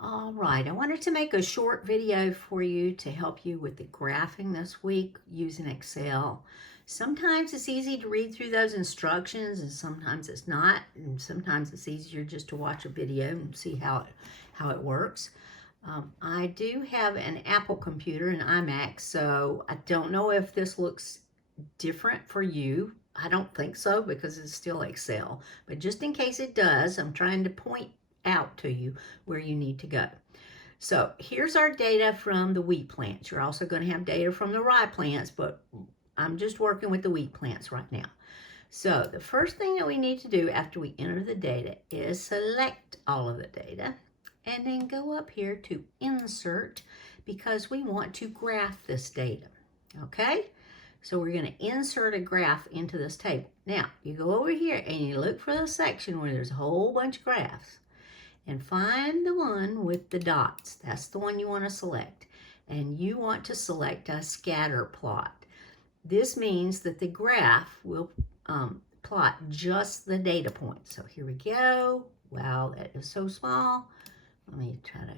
All right, I wanted to make a short video for you to help you with the graphing this week using Excel. Sometimes it's easy to read through those instructions and sometimes it's not. And sometimes it's easier just to watch a video and see how it works. I do have an Apple computer, an iMac, so I don't know if this looks different for you. I don't think so because it's still Excel. But just in case it does, I'm trying to point out to you where you need to go. So here's our data from the wheat plants. You're also going to have data from the rye plants, but I'm just working with the wheat plants right now. So the first thing that we need to do after we enter the data is select all of the data and then go up here to insert because we want to graph this data. Okay? So we're going to insert a graph into this table. Now, you go over here and you look for the section where there's a whole bunch of graphs and find the one with the dots. That's the one you want to select. And you want to select a scatter plot. This means that the graph will plot just the data points. So here we go. Wow, that is so small. Let me try to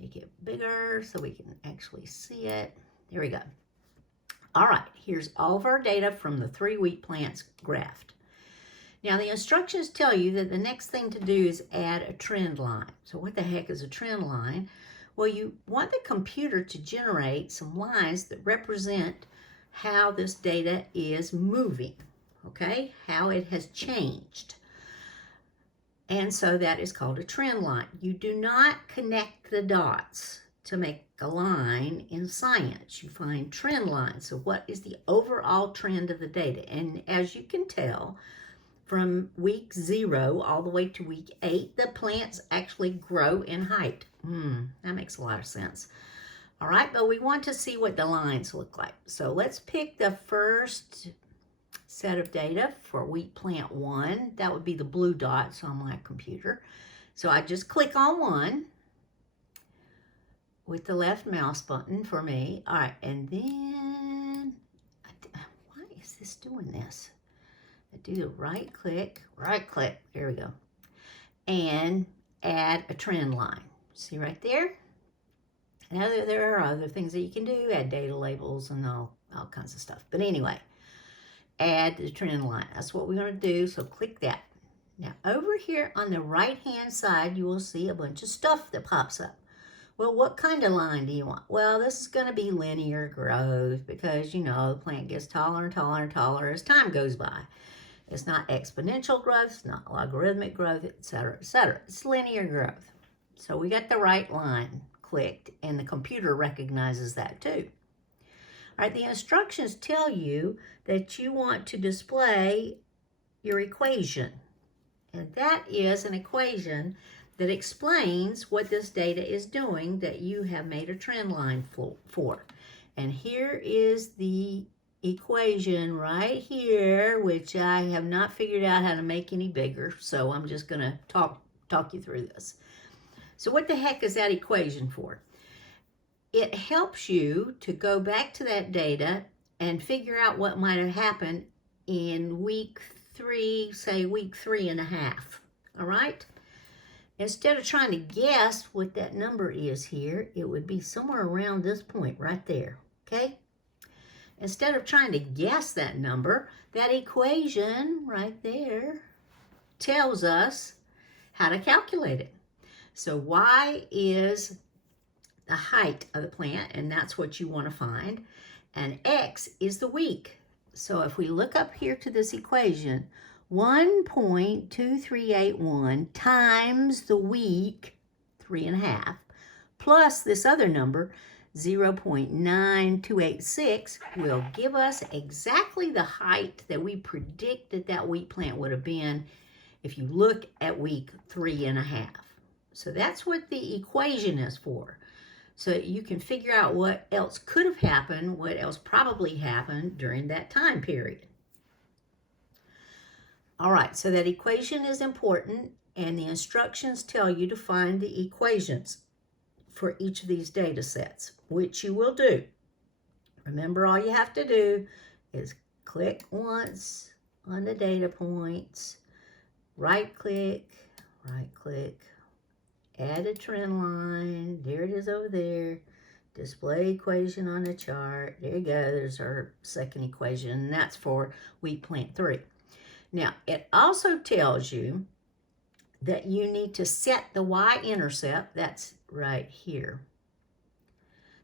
make it bigger so we can actually see it. There we go. All right, here's all of our data from the 3 wheat plants graphed. Now the instructions tell you that the next thing to do is add a trend line. So what the heck is a trend line? Well, you want the computer to generate some lines that represent how this data is moving, okay? How it has changed. And so that is called a trend line. You do not connect the dots to make a line in science. You find trend lines. So what is the overall trend of the data? And as you can tell, from week 0 all the way to week 8, the plants actually grow in height. That makes a lot of sense. All right, but we want to see what the lines look like. So let's pick the first set of data for wheat plant 1. That would be the blue dots on my computer. So I just click on one with the left mouse button for me. All right, and then, why is this doing this? I do the right click, there we go, and add a trend line. See right there? Now there are other things that you can do, add data labels and all kinds of stuff. But anyway, add the trend line. That's what we're going to do, so click that. Now over here on the right-hand side, you will see a bunch of stuff that pops up. Well, what kind of line do you want? Well, this is going to be linear growth because, you know, the plant gets taller and taller and taller as time goes by. It's not exponential growth, it's not logarithmic growth, etc., etc. It's linear growth. So we got the right line clicked, and the computer recognizes that too. All right, the instructions tell you that you want to display your equation. And that is an equation that explains what this data is doing that you have made a trend line for. And here is the equation right here, which I have not figured out how to make any bigger, so I'm just going to talk you through this. So what the heck is that equation for? It helps you to go back to that data and figure out what might have happened in week 3, say week 3.5, all right? Instead of trying to guess what that number is here, it would be somewhere around this point right there, okay? Instead of trying to guess that number, that equation right there tells us how to calculate it. So y is the height of the plant, and that's what you want to find. And x is the week. So if we look up here to this equation, 1.2381 times the week, 3.5, plus this other number, 0.9286, will give us exactly the height that we predicted that wheat plant would have been if you look at week 3.5. So that's what the equation is for. So you can figure out what else could have happened, what else probably happened during that time period. All right, so that equation is important, and the instructions tell you to find the equations for each of these data sets, which you will do. Remember, all you have to do is click once on the data points, right click, add a trend line. There it is over there. Display equation on the chart. There you go. There's our second equation, and that's for wheat plant 3. Now, it also tells you that you need to set the y-intercept. That's right here.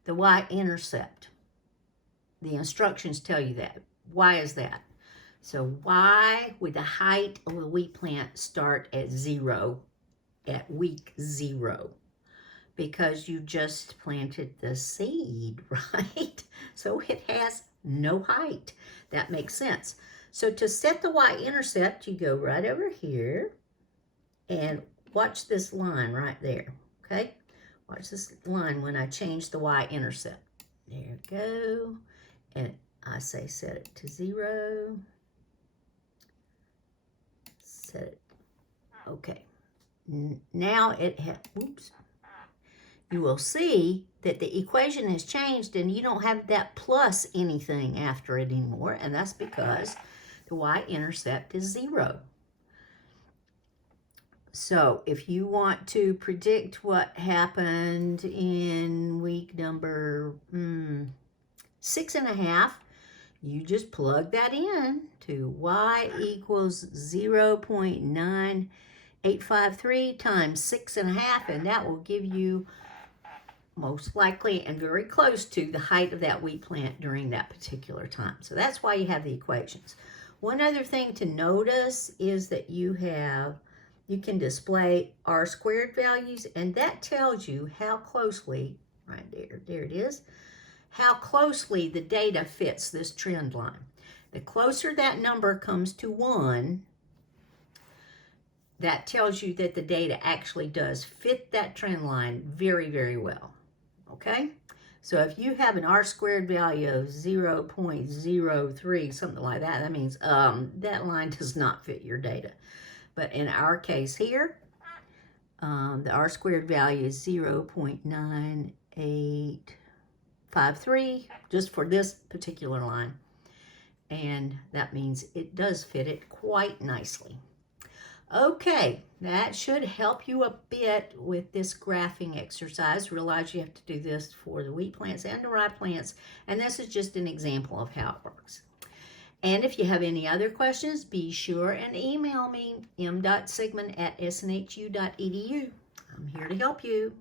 The y-intercept. The instructions tell you that. Why is that? So why would the height of the wheat plant start at 0 at week 0? Because you just planted the seed, right? So it has no height. That makes sense. So to set the y-intercept, you go right over here and watch this line right there, okay? Watch this line when I change the y-intercept. There you go. And I say set it to 0. Set it. Okay. Now it has, oops. You will see that the equation has changed and you don't have that plus anything after it anymore. And that's because the y-intercept is 0. So if you want to predict what happened in week number 6.5, you just plug that in to y equals 0.9853 times 6.5, and that will give you most likely and very close to the height of that wheat plant during that particular time. So that's why you have the equations. One other thing to notice is that you can display R² values, and that tells you how closely, right there it is, how closely the data fits this trend line. The closer that number comes to 1, that tells you that the data actually does fit that trend line very, very well. Okay? So if you have an R² value of 0.03, something like that, that means that line does not fit your data. But in our case here, the R² value is 0.9853 just for this particular line. And that means it does fit it quite nicely. Okay, that should help you a bit with this graphing exercise. Realize you have to do this for the wheat plants and the rye plants, and this is just an example of how it works. And if you have any other questions, be sure and email me, m.sigmon@snhu.edu. I'm here to help you.